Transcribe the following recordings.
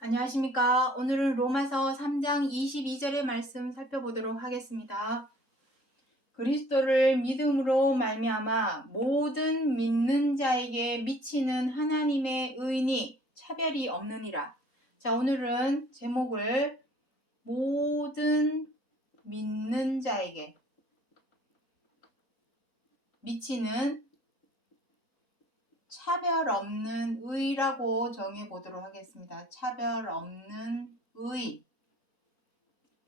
안녕하십니까. 오늘은 로마서 3장 22절의 말씀 살펴보도록 하겠습니다. 그리스도를 믿음으로 말미암아 모든 믿는 자에게 미치는 하나님의 의인이 차별이 없느니라. 자, 오늘은 제목을 모든 믿는 자에게 미치는 차별 없는 의라고 정해 보도록 하겠습니다. 차별 없는 의.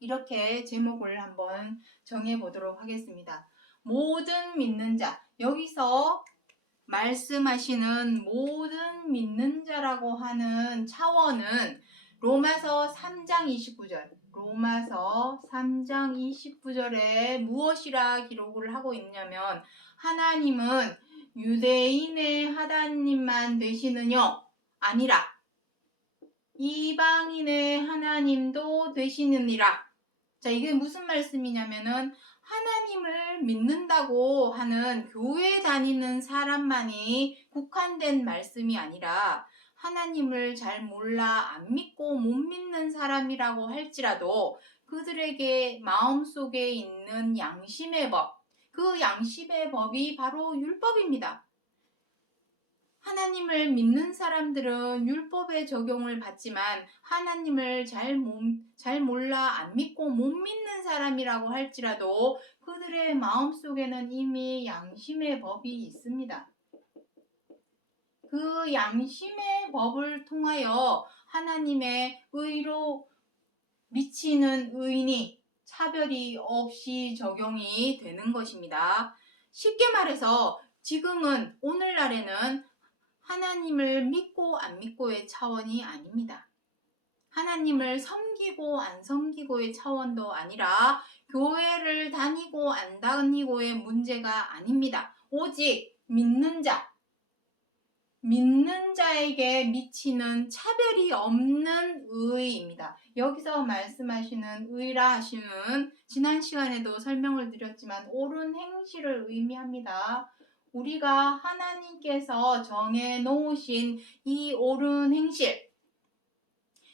이렇게 제목을 한번 정해 보도록 하겠습니다. 모든 믿는 자. 여기서 말씀하시는 모든 믿는 자라고 하는 차원은 로마서 3장 29절. 로마서 3장 29절에 무엇이라 기록을 하고 있냐면 하나님은 유대인의 하나님만 되시느냐? 아니라 이방인의 하나님도 되시느니라. 자, 이게 무슨 말씀이냐면은 하나님을 믿는다고 하는 교회 다니는 사람만이 국한된 말씀이 아니라 하나님을 잘 몰라 안 믿고 못 믿는 사람이라고 할지라도 그들에게 마음속에 있는 양심의 법, 그 양심의 법이 바로 율법입니다. 하나님을 믿는 사람들은 율법의 적용을 받지만 하나님을 잘 몰라 안 믿고 못 믿는 사람이라고 할지라도 그들의 마음속에는 이미 양심의 법이 있습니다. 그 양심의 법을 통하여 하나님의 의로 미치는 의인이 차별이 없이 적용이 되는 것입니다. 쉽게 말해서 지금은 오늘날에는 하나님을 믿고 안 믿고의 차원이 아닙니다. 하나님을 섬기고 안 섬기고의 차원도 아니라 교회를 다니고 안 다니고의 문제가 아닙니다. 오직 믿는 자에게 미치는 차별이 없는 의입니다. 여기서 말씀하시는 의라 하시는 지난 시간에도 설명을 드렸지만 옳은 행실을 의미합니다. 우리가 하나님께서 정해 놓으신 이 옳은 행실,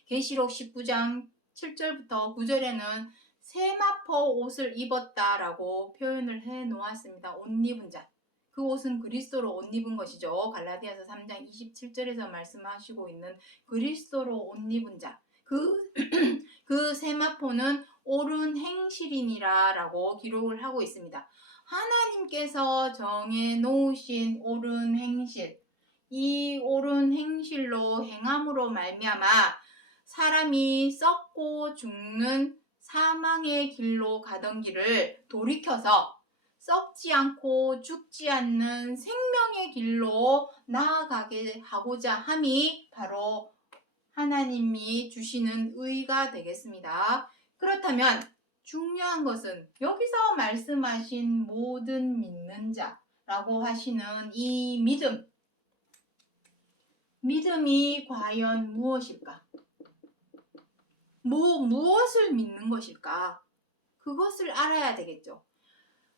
계시록 19장 7절부터 9절에는 세마포 옷을 입었다라고 표현을 해 놓았습니다. 옷 입은 자. 그 옷은 그리스도로 옷 입은 것이죠. 갈라디아서 3장 27절에서 말씀하시고 있는 그리스도로 옷 입은 자. 그 세마포는 옳은 행실이니라 라고 기록을 하고 있습니다. 하나님께서 정해 놓으신 옳은 행실, 이 옳은 행실로 행함으로 말미암아 사람이 썩고 죽는 사망의 길로 가던 길을 돌이켜서 썩지 않고 죽지 않는 생명의 길로 나아가게 하고자 함이 바로 하나님이 주시는 의가 되겠습니다. 그렇다면 중요한 것은 여기서 말씀하신 모든 믿는 자라고 하시는 이 믿음이 과연 무엇일까? 무엇을 믿는 것일까? 그것을 알아야 되겠죠.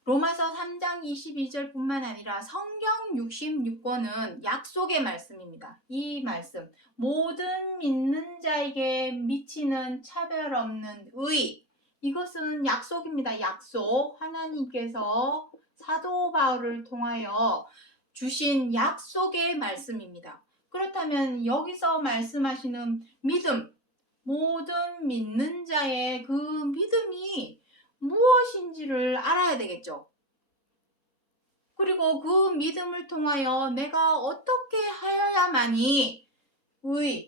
로마서 3장 22절 뿐만 아니라 성경 66권은 약속의 말씀입니다. 이 말씀, 모든 믿는 자에게 미치는 차별 없는 의, 이것은 약속입니다. 약속. 하나님께서 사도 바울을 통하여 주신 약속의 말씀입니다. 그렇다면 여기서 말씀하시는 믿음, 모든 믿는 자의 그 믿음이 무엇인지를 알아야 되겠죠. 그리고 그 믿음을 통하여 내가 어떻게 하여야만이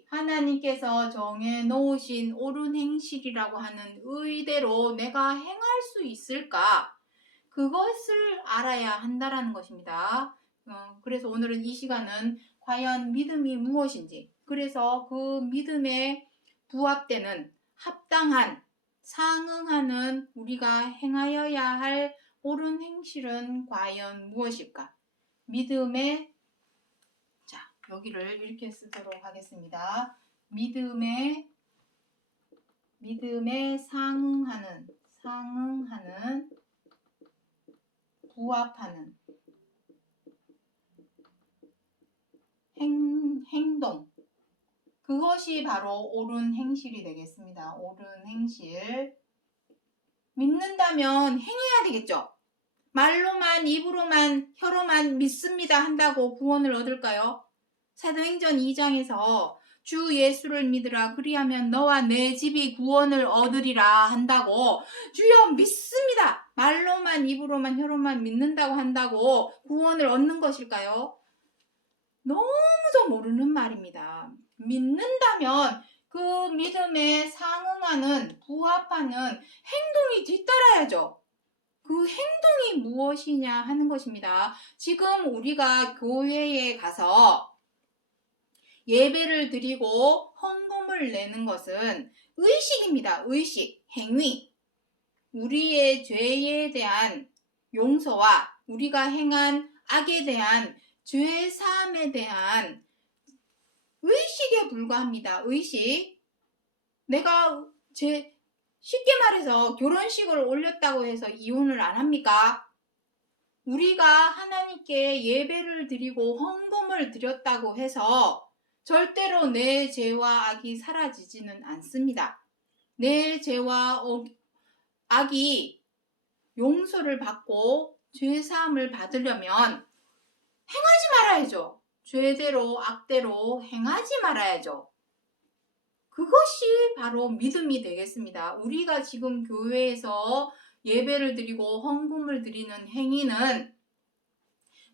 하나님께서 정해 놓으신 옳은 행실이라고 하는 의대로 내가 행할 수 있을까? 그것을 알아야 한다라는 것입니다. 그래서 오늘은 이 시간은 과연 믿음이 무엇인지, 그래서 그 믿음에 부합되는 합당한 상응하는 우리가 행하여야 할 옳은 행실은 과연 무엇일까? 여기를 이렇게 쓰도록 하겠습니다. 믿음에 상응하는, 부합하는 행동. 그것이 바로 옳은 행실이 되겠습니다. 옳은 행실. 믿는다면 행해야 되겠죠. 말로만, 입으로만, 혀로만 믿습니다 한다고 구원을 얻을까요? 사도행전 2장에서 주 예수를 믿으라 그리하면 너와 내 집이 구원을 얻으리라 한다고, 주여 믿습니다, 말로만, 입으로만, 혀로만 믿는다고 한다고 구원을 얻는 것일까요? 너무도 모르는 말입니다. 믿는다면 그 믿음에 상응하는, 부합하는 행동이 뒤따라야죠. 그 행동이 무엇이냐 하는 것입니다. 지금 우리가 교회에 가서 예배를 드리고 헌금을 내는 것은 의식입니다. 의식, 행위. 우리의 죄에 대한 용서와 우리가 행한 악에 대한 죄 사함에 대한 의식에 불과합니다. 의식. 내가 쉽게 말해서 결혼식을 올렸다고 해서 이혼을 안 합니까? 우리가 하나님께 예배를 드리고 헌금을 드렸다고 해서 절대로 내 죄와 악이 사라지지는 않습니다. 내 죄와 악이 용서를 받고 죄사함을 받으려면 행하지 말아야죠. 죄대로 악대로 행하지 말아야죠. 그것이 바로 믿음이 되겠습니다. 우리가 지금 교회에서 예배를 드리고 헌금을 드리는 행위는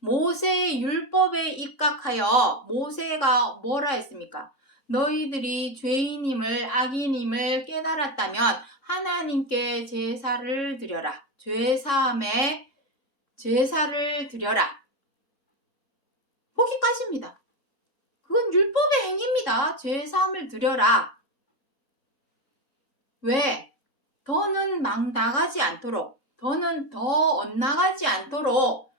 모세의 율법에 입각하여, 모세가 뭐라 했습니까? 너희들이 죄인임을, 악인임을 깨달았다면 하나님께 제사를 드려라. 죄사함에 제사를 드려라. 거기까지입니다. 그건 율법의 행위입니다. 죄사함을 드려라. 왜? 더는 막 나가지 않도록, 더는 더 엇나가지 않도록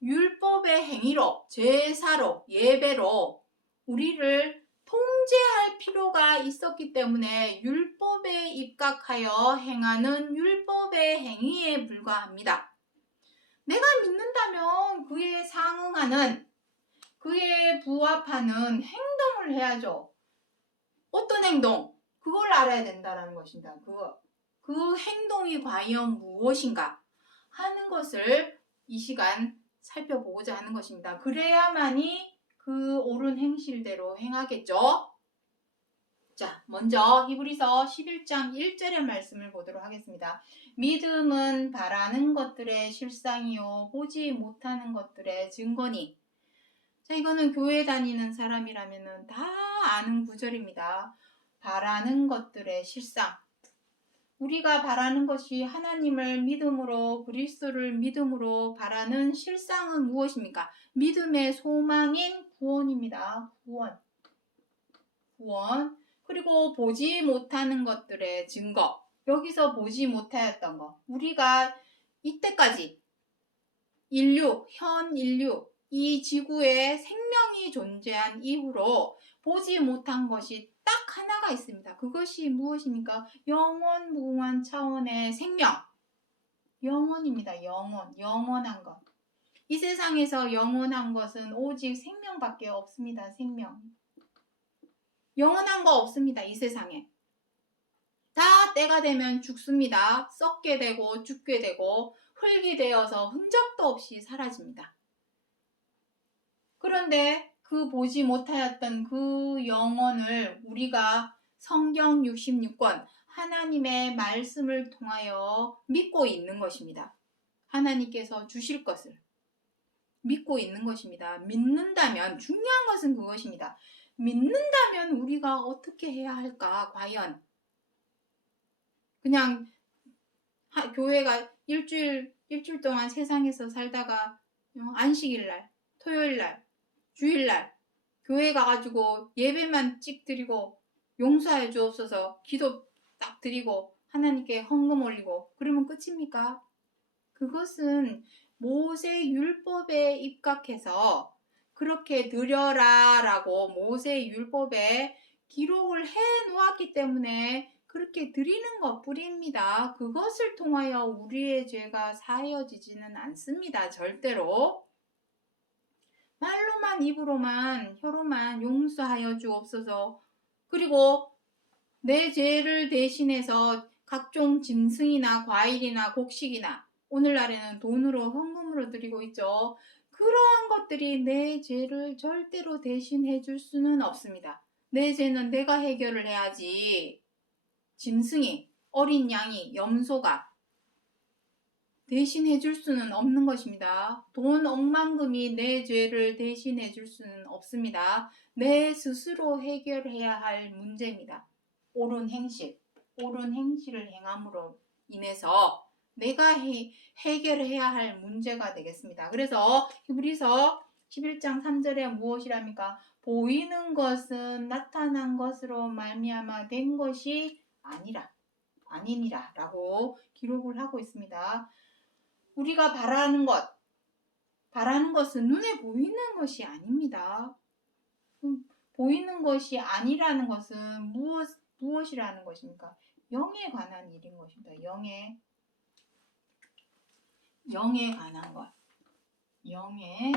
율법의 행위로, 제사로, 예배로 우리를 통제할 필요가 있었기 때문에 율법에 입각하여 행하는 율법의 행위에 불과합니다. 내가 믿는다면 그에 상응하는, 그에 부합하는 행동을 해야죠. 어떤 행동? 그걸 알아야 된다는 것입니다. 그 행동이 과연 무엇인가 하는 것을 이 시간 살펴보고자 하는 것입니다. 그래야만이 그 옳은 행실대로 행하겠죠. 자, 먼저 히브리서 11장 1절의 말씀을 보도록 하겠습니다. 믿음은 바라는 것들의 실상이요 보지 못하는 것들의 증거니. 자, 이거는 교회 다니는 사람이라면 다 아는 구절입니다. 바라는 것들의 실상. 우리가 바라는 것이 하나님을 믿음으로, 그리스도를 믿음으로 바라는 실상은 무엇입니까? 믿음의 소망인 구원입니다. 구원. 그리고 보지 못하는 것들의 증거. 여기서 보지 못하였던 것. 우리가 이때까지 현 인류, 이 지구에 생명이 존재한 이후로 보지 못한 것이 딱 하나가 있습니다. 그것이 무엇입니까? 영원 무궁한 차원의 생명. 영원입니다. 영원한 것. 이 세상에서 영원한 것은 오직 생명밖에 없습니다. 생명. 영원한 거 없습니다. 이 세상에. 다 때가 되면 죽습니다. 썩게 되고 죽게 되고 흙이 되어서 흔적도 없이 사라집니다. 그런데 그 보지 못하였던 그 영혼을 우리가 성경 66권 하나님의 말씀을 통하여 믿고 있는 것입니다. 하나님께서 주실 것을 믿고 있는 것입니다. 믿는다면, 중요한 것은 그것입니다. 믿는다면 우리가 어떻게 해야 할까? 과연 그냥 교회가 일주일 동안 세상에서 살다가 안식일날, 토요일날, 주일날 교회 가가지고 예배만 찍 드리고 용서해 주옵소서 기도 딱 드리고 하나님께 헌금 올리고 그러면 끝입니까? 그것은 모세 율법에 입각해서 그렇게 드려라 라고 모세 율법에 기록을 해 놓았기 때문에 그렇게 드리는 것 뿐입니다. 그것을 통하여 우리의 죄가 사하여지지는 않습니다. 절대로. 말로만, 입으로만, 혀로만 용서하여 주옵소서, 그리고 내 죄를 대신해서 각종 짐승이나 과일이나 곡식이나 오늘날에는 돈으로 헌금으로 드리고 있죠. 그러한 것들이 내 죄를 절대로 대신해 줄 수는 없습니다. 내 죄는 내가 해결을 해야지. 짐승이, 어린 양이, 염소가 대신해 줄 수는 없는 것입니다. 돈 억만금이 내 죄를 대신해 줄 수는 없습니다. 내 스스로 해결해야 할 문제입니다. 옳은 행실을 행함으로 인해서 내가 해결해야 할 문제가 되겠습니다. 그래서 히브리서 11장 3절에 무엇이랍니까? 보이는 것은 나타난 것으로 말미암아 된 것이 아니니라 라고 기록을 하고 있습니다. 우리가 바라는 것은 눈에 보이는 것이 아닙니다. 보이는 것이 아니라는 것은 무엇이라는 것입니까? 영에 관한 일인 것입니다. 영에 관한 것. 영에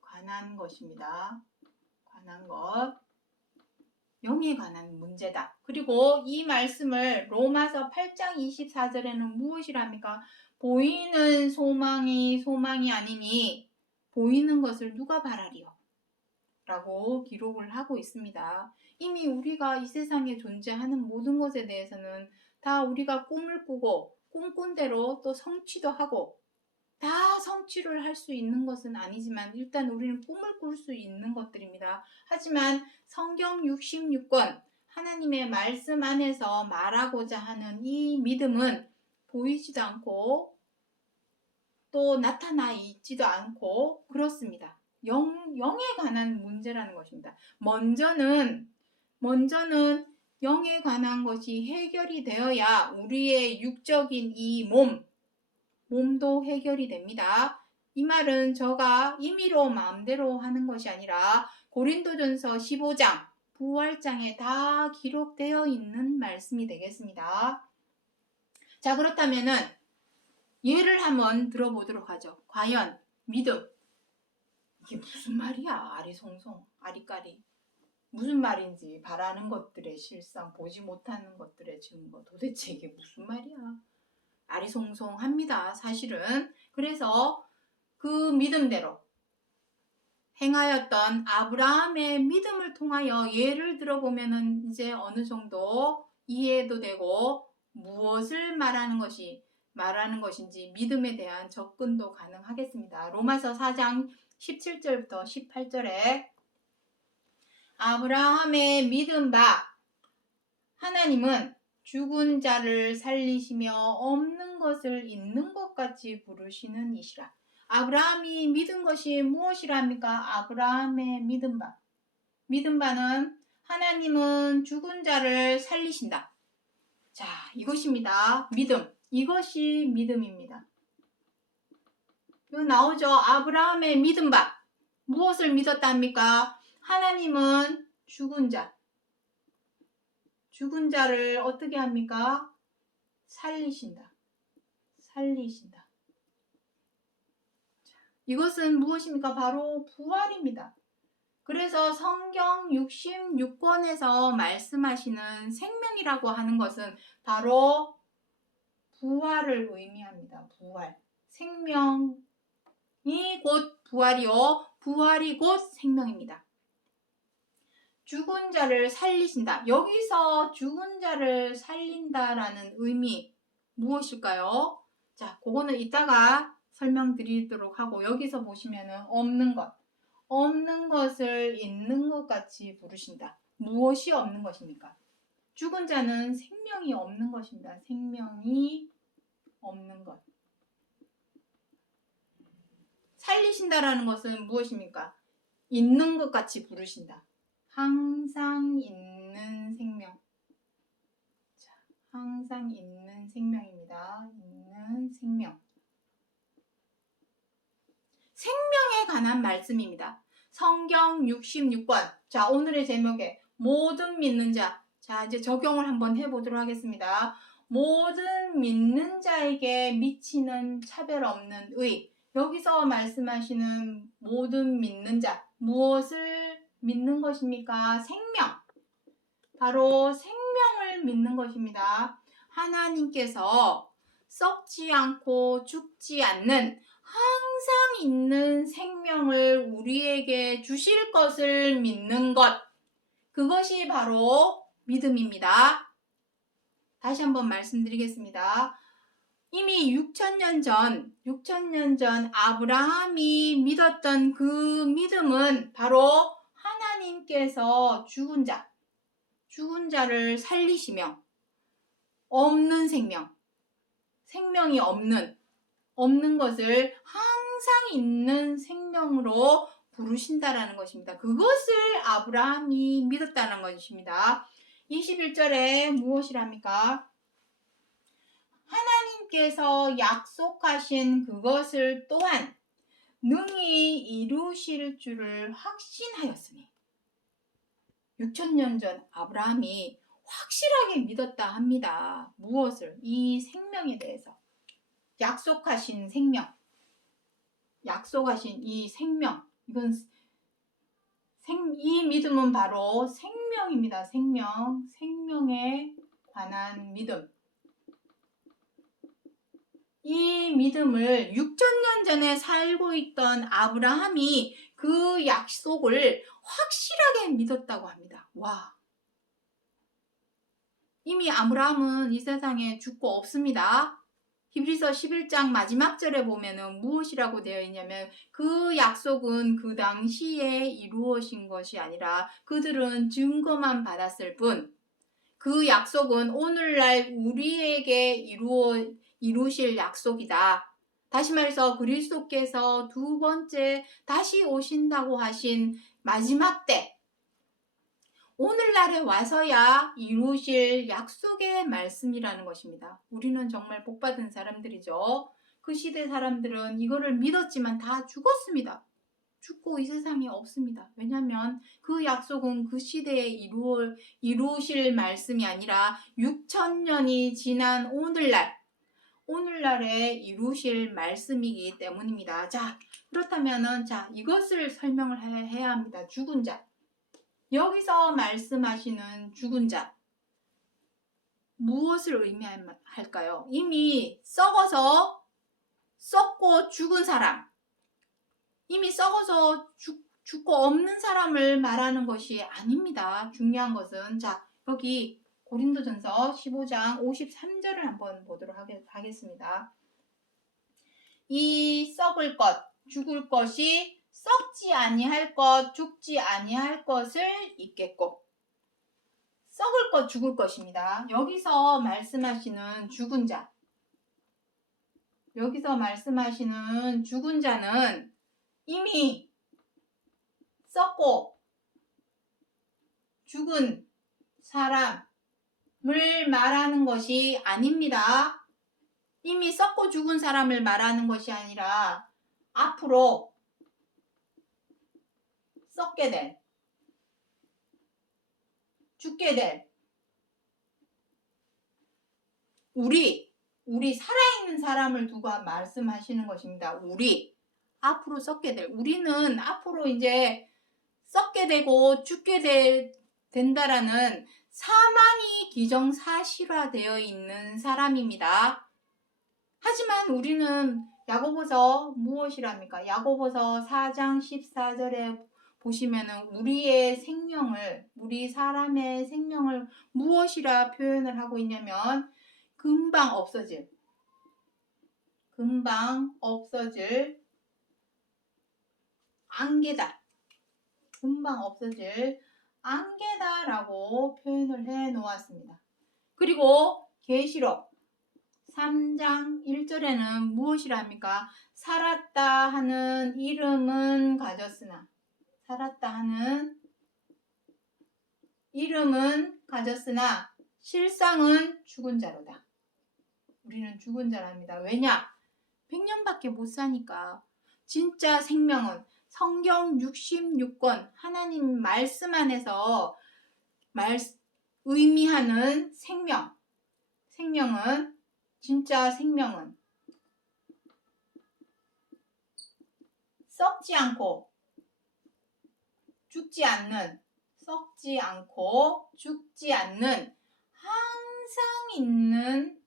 관한 것입니다. 영에 관한 문제다. 그리고 이 말씀을 로마서 8장 24절에는 무엇이랍니까? 보이는 소망이 아니니 보이는 것을 누가 바라리요? 라고 기록을 하고 있습니다. 이미 우리가 이 세상에 존재하는 모든 것에 대해서는 다 우리가 꿈을 꾸고 꿈꾼 대로 또 성취도 하고 다 성취를 할 수 있는 것은 아니지만 일단 우리는 꿈을 꿀 수 있는 것들입니다. 하지만 성경 66권 하나님의 말씀 안에서 말하고자 하는 이 믿음은 보이지도 않고 또 나타나 있지도 않고 그렇습니다. 영에 관한 문제라는 것입니다. 먼저는 영에 관한 것이 해결이 되어야 우리의 육적인 이 몸도 해결이 됩니다. 이 말은 저가 임의로 마음대로 하는 것이 아니라 고린도전서 15장 부활장에 다 기록되어 있는 말씀이 되겠습니다. 자, 그렇다면은 예를 한번 들어보도록 하죠. 과연 믿음, 이게 무슨 말이야? 아리송송, 아리까리. 무슨 말인지 바라는 것들의 실상, 보지 못하는 것들의 증거, 도대체 이게 무슨 말이야? 아리송송합니다. 사실은. 그래서 그 믿음대로 행하였던 아브라함의 믿음을 통하여 예를 들어보면은 이제 어느 정도 이해도 되고 무엇을 말하는 것인지 믿음에 대한 접근도 가능하겠습니다. 로마서 4장 17절부터 18절에 아브라함의 믿은 바 하나님은 죽은 자를 살리시며 없는 것을 있는 것 같이 부르시는 이시라. 아브라함이 믿은 것이 무엇이랍니까? 아브라함의 믿은 바는 하나님은 죽은 자를 살리신다. 자, 이것입니다. 믿음. 이것이 믿음입니다. 여기 나오죠. 아브라함의 믿은 바. 무엇을 믿었답니까? 하나님은 죽은 자를 어떻게 합니까? 살리신다. 이것은 무엇입니까? 바로 부활입니다. 그래서 성경 66권에서 말씀하시는 생명이라고 하는 것은 바로 부활을 의미합니다. 부활. 생명이 곧 부활이요. 부활이 곧 생명입니다. 죽은 자를 살리신다. 여기서 죽은 자를 살린다라는 의미 무엇일까요? 자, 그거는 이따가 설명드리도록 하고 여기서 보시면은 없는 것을 있는 것 같이 부르신다. 무엇이 없는 것입니까? 죽은 자는 생명이 없는 것입니다. 생명이 없는 것. 살리신다라는 것은 무엇입니까? 있는 것 같이 부르신다. 항상 있는 생명. 자, 항상 있는 생명입니다. 있는 생명. 생명에 관한 말씀입니다. 성경 66권. 자, 오늘의 제목에 모든 믿는 자. 자, 이제 적용을 한번 해보도록 하겠습니다. 모든 믿는 자에게 미치는 차별 없는 의. 여기서 말씀하시는 모든 믿는 자. 무엇을 믿는 것입니까? 생명. 바로 생명을 믿는 것입니다. 하나님께서 썩지 않고 죽지 않는 항상 있는 생명을 우리에게 주실 것을 믿는 것. 그것이 바로 믿음입니다. 다시 한번 말씀드리겠습니다. 이미 6천년 전 아브라함이 믿었던 그 믿음은 바로 하나님께서 죽은 자를 살리시며 없는 생명이 없는 것을 항상 있는 생명으로 부르신다라는 것입니다. 그것을 아브라함이 믿었다는 것입니다. 21절에 무엇이랍니까? 하나님께서 약속하신 그것을 또한 능히 이루실 줄을 확신하였으니 6천년 전 아브라함이 확실하게 믿었다 합니다. 무엇을? 이 생명에 대해서. 약속하신 이 생명. 이 믿음은 바로 생명입니다. 생명에 관한 믿음. 이 믿음을 6천년 전에 살고 있던 아브라함이 그 약속을 확실하게 믿었다고 합니다. 와. 이미 아브라함은 이 세상에 죽고 없습니다. 히브리서 11장 마지막 절에 보면은 무엇이라고 되어 있냐면 그 약속은 그 당시에 이루어진 것이 아니라 그들은 증거만 받았을 뿐 그 약속은 오늘날 우리에게 이루실 약속이다. 다시 말해서 그리스도께서 두 번째 다시 오신다고 하신 마지막 때 오늘날에 와서야 이루실 약속의 말씀이라는 것입니다. 우리는 정말 복받은 사람들이죠. 그 시대 사람들은 이거를 믿었지만 다 죽었습니다. 죽고 이 세상에 없습니다. 왜냐하면 그 약속은 그 시대에 이루실 말씀이 아니라 6천년이 지난 오늘날에 이루실 말씀이기 때문입니다. 자, 그렇다면은 이것을 설명을 해야 합니다. 죽은 자. 여기서 말씀하시는 죽은 자. 무엇을 의미할까요? 이미 썩고 죽은 사람. 이미 썩어서 죽고 없는 사람을 말하는 것이 아닙니다. 중요한 것은 여기 고린도전서 15장 53절을 한번 보도록 하겠습니다. 이 썩을 것, 죽을 것이 썩지 아니할 것, 죽지 아니할 것을 잊겠고 썩을 것, 죽을 것입니다. 여기서 말씀하시는 죽은 자. 여기서 말씀하시는 죽은 자는 이미 썩고 죽은 사람을 말하는 것이 아닙니다. 이미 썩고 죽은 사람을 말하는 것이 아니라 앞으로 썩게 될, 죽게 될 우리 살아있는 사람을 두고 말씀하시는 것입니다. 앞으로 썩게 될, 우리는 앞으로 이제 썩게 되고 죽게 된다라는 사망이 기정사실화되어 있는 사람입니다. 하지만 우리는 야고보서 무엇이랍니까? 야고보서 4장 14절에 보시면은 우리 사람의 생명을 무엇이라 표현을 하고 있냐면 금방 없어질 안개다. 금방 없어질 안개다라고 표현을 해 놓았습니다. 그리고 계시록 3장 1절에는 무엇이랍니까? 살았다 하는 이름은 가졌으나 실상은 죽은 자로다. 우리는 죽은 자랍니다. 왜냐? 100년밖에 못 사니까. 진짜 생명은 성경 66권 하나님 말씀 안에서 의미하는 진짜 생명은 썩지 않고 죽지 않는, 썩지 않고 죽지 않는 항상 있는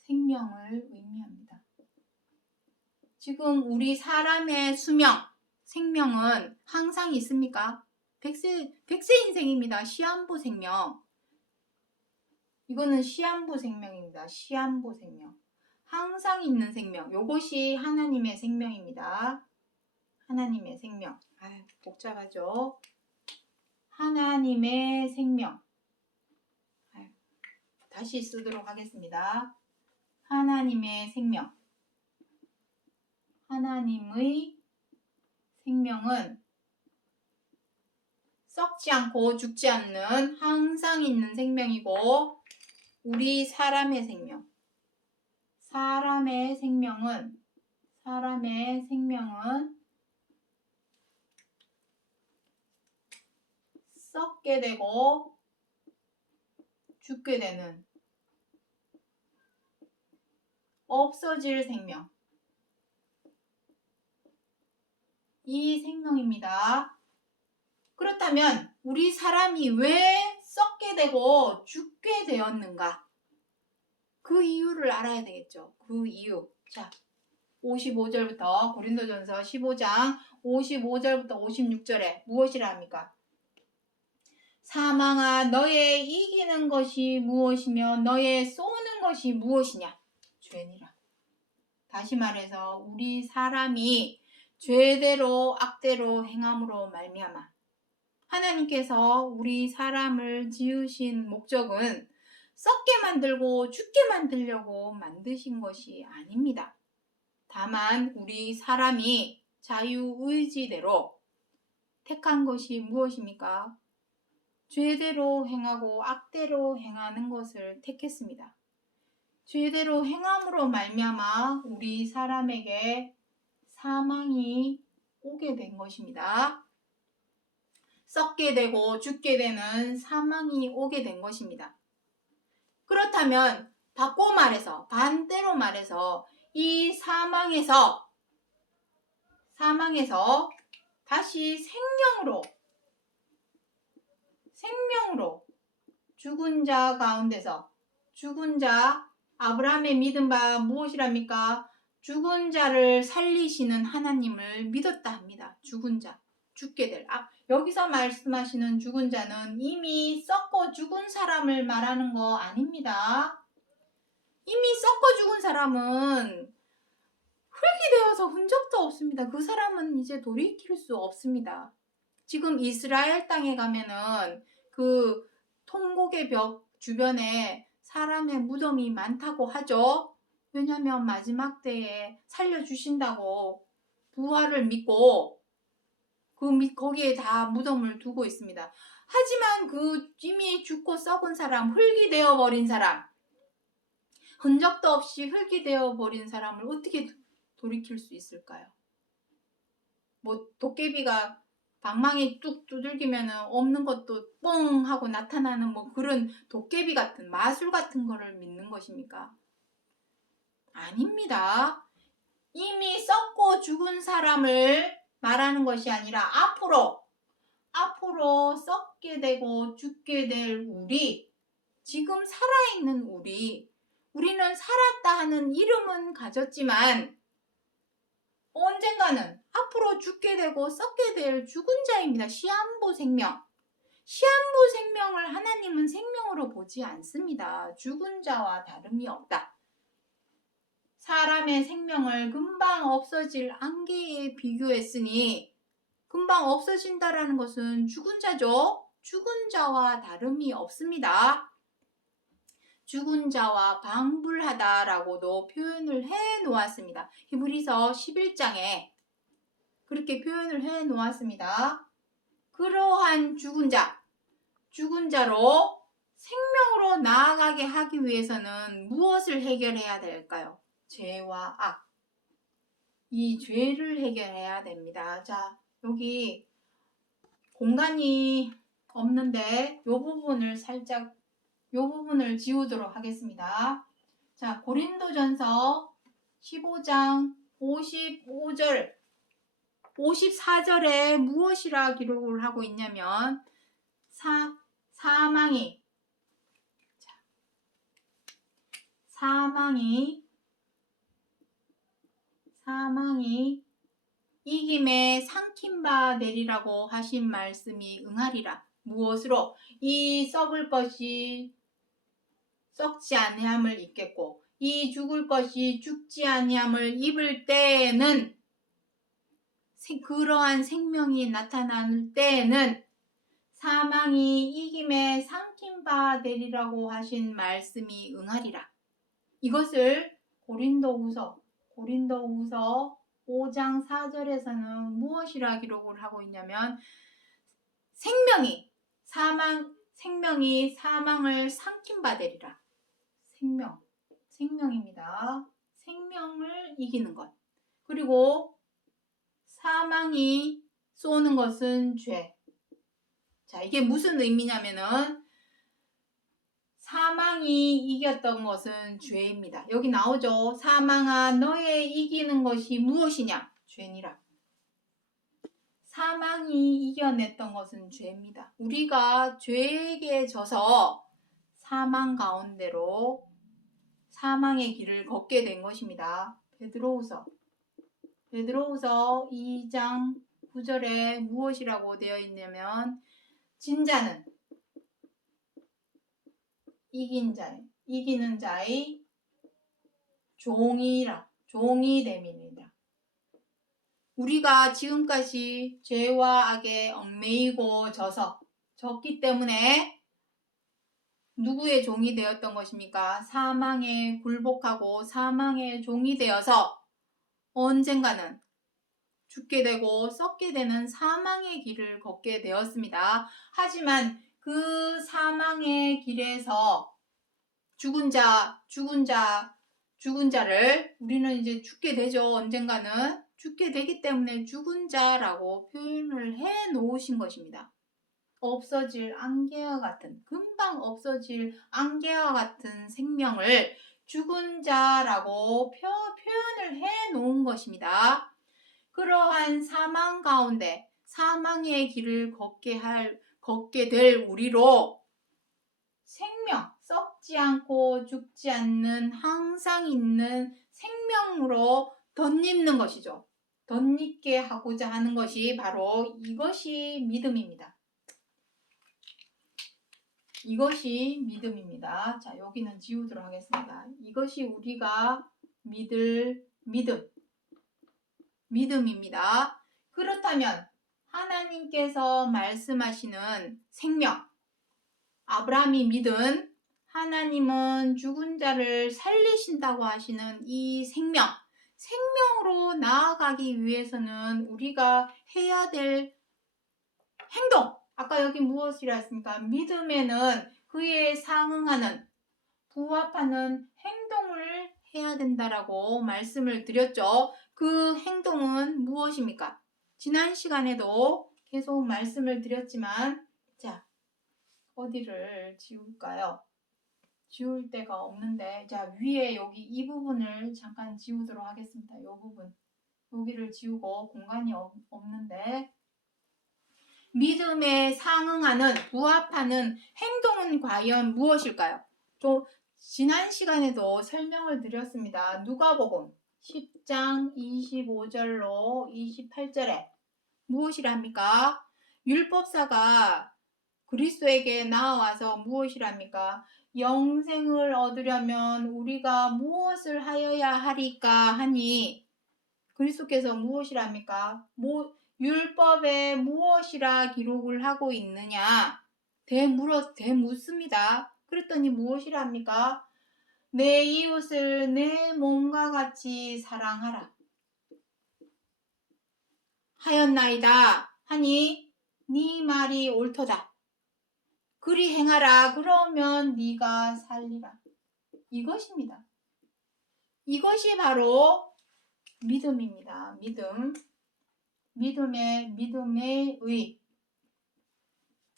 생명을 의미합니다. 지금 우리 사람의 수명, 생명은 항상 있습니까? 100세 인생입니다. 시한부 생명. 이거는 시한부 생명입니다. 시한부 생명. 항상 있는 생명. 요것이 하나님의 생명입니다. 하나님의 생명. 아유, 복잡하죠? 하나님의 생명. 아유, 다시 쓰도록 하겠습니다. 하나님의 생명. 하나님의 생명은 썩지 않고 죽지 않는 항상 있는 생명이고, 우리 사람의 생명. 사람의 생명은 썩게 되고 죽게 되는 없어질 생명. 이 생명입니다. 그렇다면 우리 사람이 왜 썩게 되고 죽게 되었는가? 그 이유를 알아야 되겠죠. 그 이유. 자, 55절부터 고린도전서 15장 55절부터 56절에 무엇이라 합니까? 사망아, 너의 이기는 것이 무엇이며 너의 쏘는 것이 무엇이냐? 죄니라. 다시 말해서 우리 사람이 죄대로 악대로 행함으로 말미암아 하나님께서 우리 사람을 지으신 목적은 썩게 만들고 죽게 만들려고 만드신 것이 아닙니다. 다만 우리 사람이 자유의지대로 택한 것이 무엇입니까? 죄대로 행하고 악대로 행하는 것을 택했습니다. 죄대로 행함으로 말미암아 우리 사람에게 사망이 오게 된 것입니다. 썩게 되고 죽게 되는 사망이 오게 된 것입니다. 그렇다면 반대로 말해서 이 사망에서 다시 생명으로 죽은 자 가운데서 죽은 자, 아브라함의 믿은 바 무엇이랍니까? 죽은 자를 살리시는 하나님을 믿었다 합니다. 죽은 자, 죽게 될. 여기서 말씀하시는 죽은 자는 이미 썩고 죽은 사람을 말하는 거 아닙니다. 이미 썩고 죽은 사람은 흙이 되어서 흔적도 없습니다. 그 사람은 이제 돌이킬 수 없습니다. 지금 이스라엘 땅에 가면은 그 통곡의 벽 주변에 사람의 무덤이 많다고 하죠. 왜냐하면 마지막 때에 살려주신다고 부활을 믿고 거기에 다 무덤을 두고 있습니다. 하지만 그 이미 죽고 썩은 사람, 흙이 되어버린 사람, 흔적도 없이 흙이 되어버린 사람을 어떻게 돌이킬 수 있을까요? 뭐 도깨비가 방망이 뚝 두들기면 없는 것도 뻥 하고 나타나는 뭐 그런 도깨비 같은 마술 같은 거를 믿는 것입니까? 아닙니다. 이미 썩고 죽은 사람을 말하는 것이 아니라 앞으로 썩게 되고 죽게 될 우리, 지금 살아있는 우리는 살았다 하는 이름은 가졌지만 언젠가는 앞으로 죽게 되고 썩게 될 죽은 자입니다. 시한부 생명. 시한부 생명을 하나님은 생명으로 보지 않습니다. 죽은 자와 다름이 없다. 사람의 생명을 금방 없어질 안개에 비교했으니 금방 없어진다라는 것은 죽은 자죠. 죽은 자와 다름이 없습니다. 죽은 자와 방불하다라고도 표현을 해 놓았습니다. 히브리서 11장에 그렇게 표현을 해 놓았습니다. 그러한 죽은 자로 생명으로 나아가게 하기 위해서는 무엇을 해결해야 될까요? 죄와 악. 이 죄를 해결해야 됩니다. 자, 여기 공간이 없는데 이 부분을 지우도록 하겠습니다. 자, 고린도전서 15장 55절 54절에 무엇이라 기록을 하고 있냐면 사망이 이김에 삼킨 바 되리라고 하신 말씀이 응하리라. 무엇으로? 이 썩을 것이 썩지 아니함을 입겠고 이 죽을 것이 죽지 아니함을 입을 때에는, 그러한 생명이 나타날 때에는 사망이 이김에 삼킨 바 되리라고 하신 말씀이 응하리라. 이것을 고린도후서 5장 4절에서는 무엇이라 기록을 하고 있냐면 생명이 사망을 삼킨 바 되리라. 생명입니다. 생명을 이기는 것. 그리고 사망이 쏘는 것은 죄. 자, 이게 무슨 의미냐면은 사망이 이겼던 것은 죄입니다. 여기 나오죠. 사망아 너의 이기는 것이 무엇이냐? 죄니라. 사망이 이겨냈던 것은 죄입니다. 우리가 죄에게 져서 사망 가운데로 사망의 길을 걷게 된 것입니다. 베드로후서 2장 9절에 무엇이라고 되어 있냐면 진자는 이기는 자의 종이 됨이니라. 우리가 지금까지 죄와 악에 얽매이고 졌기 때문에 누구의 종이 되었던 것입니까? 사망에 굴복하고 사망의 종이 되어서 언젠가는 죽게 되고 썩게 되는 사망의 길을 걷게 되었습니다. 하지만 그 사망의 길에서 죽은 자를 우리는 이제 죽게 되죠. 언젠가는 죽게 되기 때문에 죽은 자라고 표현을 해 놓으신 것입니다. 금방 없어질 안개와 같은 생명을 죽은 자라고 표현을 해 놓은 것입니다. 그러한 사망 가운데 사망의 길을 걷게 될 우리로 생명, 썩지 않고 죽지 않는 항상 있는 생명으로 덧입는 것이죠. 덧입게 하고자 하는 것이 바로 이것이 믿음입니다. 자, 여기는 지우도록 하겠습니다. 이것이 우리가 믿을 믿음입니다. 그렇다면 하나님께서 말씀하시는 생명, 아브라함이 믿은 하나님은 죽은 자를 살리신다고 하시는 이 생명으로 나아가기 위해서는 우리가 해야 될 행동, 아까 여기 무엇이라 했습니까? 믿음에는 그에 상응하는, 부합하는 행동을 해야 된다라고 말씀을 드렸죠. 그 행동은 무엇입니까? 지난 시간에도 계속 말씀을 드렸지만, 자, 어디를 지울까요? 지울 데가 없는데, 자, 위에 여기 이 부분을 잠깐 지우도록 하겠습니다. 이 부분. 여기를 지우고 공간이 없는데, 믿음에 상응하는, 부합하는 행동은 과연 무엇일까요? 또 지난 시간에도 설명을 드렸습니다. 누가복음 10장 25절로 28절에 무엇이라 합니까? 율법사가 그리스도에게 나와서 무엇이라 합니까? 영생을 얻으려면 우리가 무엇을 하여야 하리까 하니 그리스도께서 무엇이라 합니까? 율법에 무엇이라 기록을 하고 있느냐? 대묻습니다. 그랬더니 무엇이라 합니까? 내 이웃을 내 몸과 같이 사랑하라 하였나이다 하니 네 말이 옳도다. 그리 행하라. 그러면 네가 살리라. 이것입니다. 이것이 바로 믿음입니다. 믿음의 의.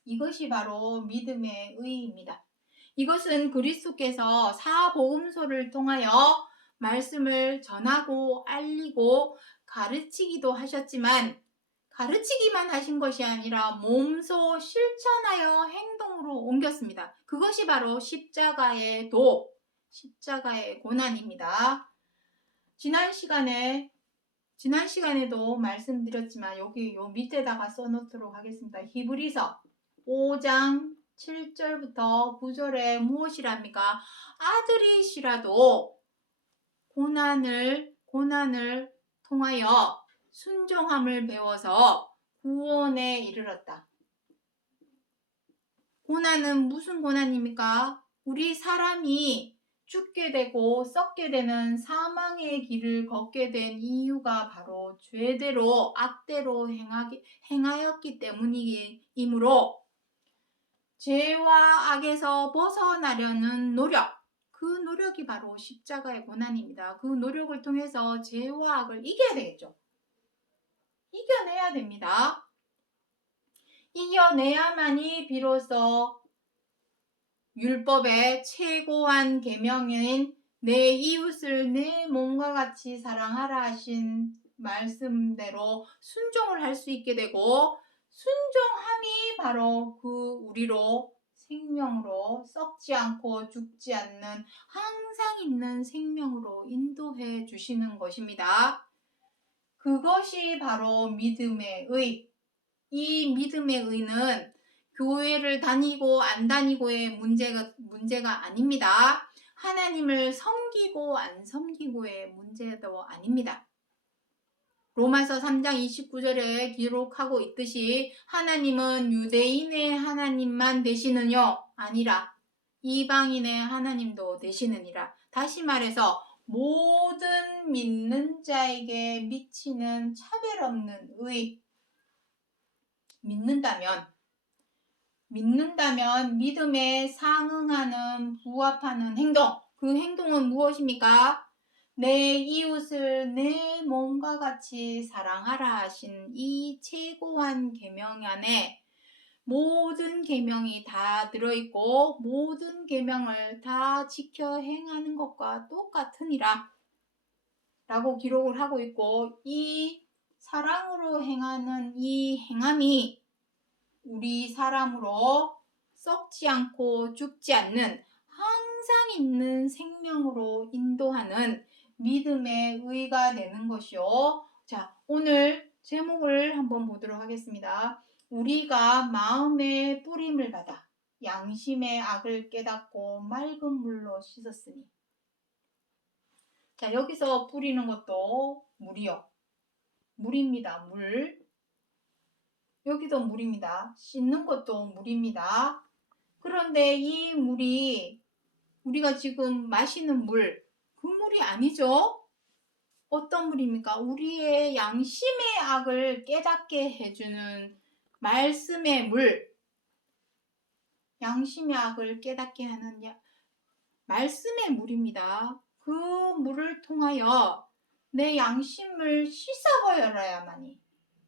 이것이 바로 믿음의 의입니다. 이것은 그리스도께서 사복음서를 통하여 말씀을 전하고 알리고 가르치기도 하셨지만 가르치기만 하신 것이 아니라 몸소 실천하여 행동으로 옮겼습니다. 그것이 바로 십자가의 도, 십자가의 고난입니다. 지난 시간에도 말씀드렸지만 여기 요 밑에다가 써놓도록 하겠습니다. 히브리서 5장 7절부터 9절에 무엇이랍니까? 아들이시라도 고난을 통하여 순종함을 배워서 구원에 이르렀다. 고난은 무슨 고난입니까? 우리 사람이 죽게 되고 썩게 되는 사망의 길을 걷게 된 이유가 바로 죄대로 악대로 행하였기 때문이므로 죄와 악에서 벗어나려는 노력, 그 노력이 바로 십자가의 고난입니다. 그 노력을 통해서 죄와 악을 이겨야 되겠죠. 이겨내야 됩니다. 이겨내야만이 비로소 율법의 최고한 계명인 내 이웃을 내 몸과 같이 사랑하라 하신 말씀대로 순종을 할 수 있게 되고, 순종함이 바로 그 우리로 생명으로 썩지 않고 죽지 않는 항상 있는 생명으로 인도해 주시는 것입니다. 그것이 바로 믿음의 의. 이 믿음의 의는 교회를 다니고 안 다니고의 문제가 아닙니다. 하나님을 섬기고 안 섬기고의 문제도 아닙니다. 로마서 3장 29절에 기록하고 있듯이 하나님은 유대인의 하나님만 되시느뇨? 아니라 이방인의 하나님도 되시느니라. 다시 말해서 모든 믿는 자에게 미치는 차별 없는 의. 믿는다면 믿음에 상응하는 부합하는 행동. 그 행동은 무엇입니까? 내 이웃을 내 몸과 같이 사랑하라 하신 이 최고한 계명 안에 모든 계명이 다 들어있고 모든 계명을 다 지켜 행하는 것과 똑같으니라 라고 기록을 하고 있고, 이 사랑으로 행하는 이 행함이 우리 사람으로 썩지 않고 죽지 않는 항상 있는 생명으로 인도하는 믿음의 의가 되는 것이요. 자, 오늘 제목을 한번 보도록 하겠습니다. 우리가 마음의 뿌림을 받아 양심의 악을 깨닫고 맑은 물로 씻었으니. 자, 여기서 뿌리는 것도 물이요. 물입니다. 물. 여기도 물입니다. 씻는 것도 물입니다. 그런데 이 물이 우리가 지금 마시는 물, 그 물이 아니죠? 어떤 물입니까? 우리의 양심의 악을 깨닫게 해주는 말씀의 물. 양심의 악을 깨닫게 하는 말씀의 물입니다. 그 물을 통하여 내 양심을 씻어버려야만이.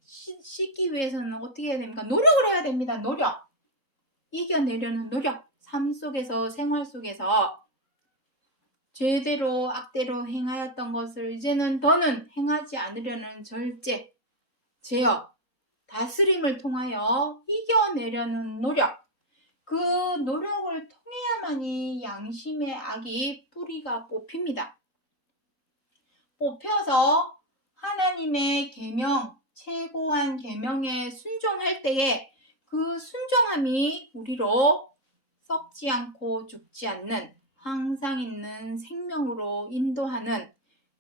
씻기 위해서는 어떻게 해야 됩니까? 노력을 해야 됩니다. 노력. 이겨내려는 노력. 삶 속에서, 생활 속에서 죄대로 악대로 행하였던 것을 이제는 더는 행하지 않으려는 절제, 제어, 다스림을 통하여 이겨내려는 노력. 그 노력을 통해야만이 양심의 악이 뿌리가 뽑힙니다. 뽑혀서 하나님의 계명, 최고한 계명에 순종할 때에 그 순종함이 우리로 썩지 않고 죽지 않는 항상 있는 생명으로 인도하는,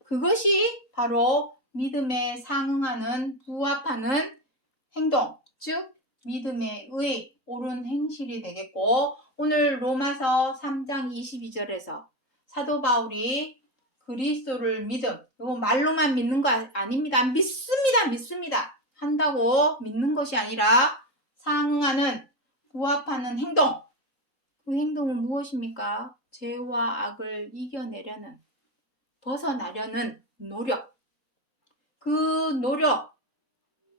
그것이 바로 믿음에 상응하는 부합하는 행동, 즉 믿음의 의, 옳은 행실이 되겠고, 오늘 로마서 3장 22절에서 사도 바울이 그리스도를 믿음, 이거 말로만 믿는 거 아닙니다. 믿습니다. 한다고 믿는 것이 아니라 상응하는, 부합하는 행동. 그 행동은 무엇입니까? 죄와 악을 이겨내려는, 벗어나려는 노력. 그 노력,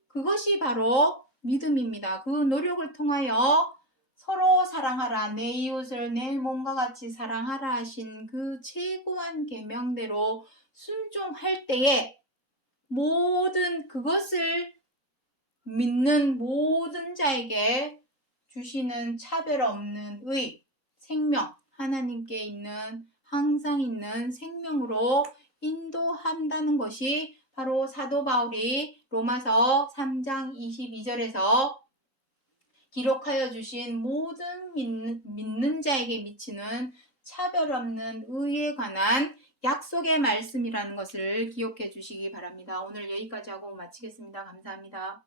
그것이 바로 믿음입니다. 그 노력을 통하여 서로 사랑하라, 내 이웃을 내 몸과 같이 사랑하라 하신 그 최고한 계명대로 순종할 때에 모든 그것을 믿는 모든 자에게 주시는 차별 없는 의, 생명, 하나님께 있는 항상 있는 생명으로 인도한다는 것이 바로 사도 바울이 로마서 3장 22절에서 기록하여 주신 모든 믿는 자에게 미치는 차별 없는 의에 관한 약속의 말씀이라는 것을 기억해 주시기 바랍니다. 오늘 여기까지 하고 마치겠습니다. 감사합니다.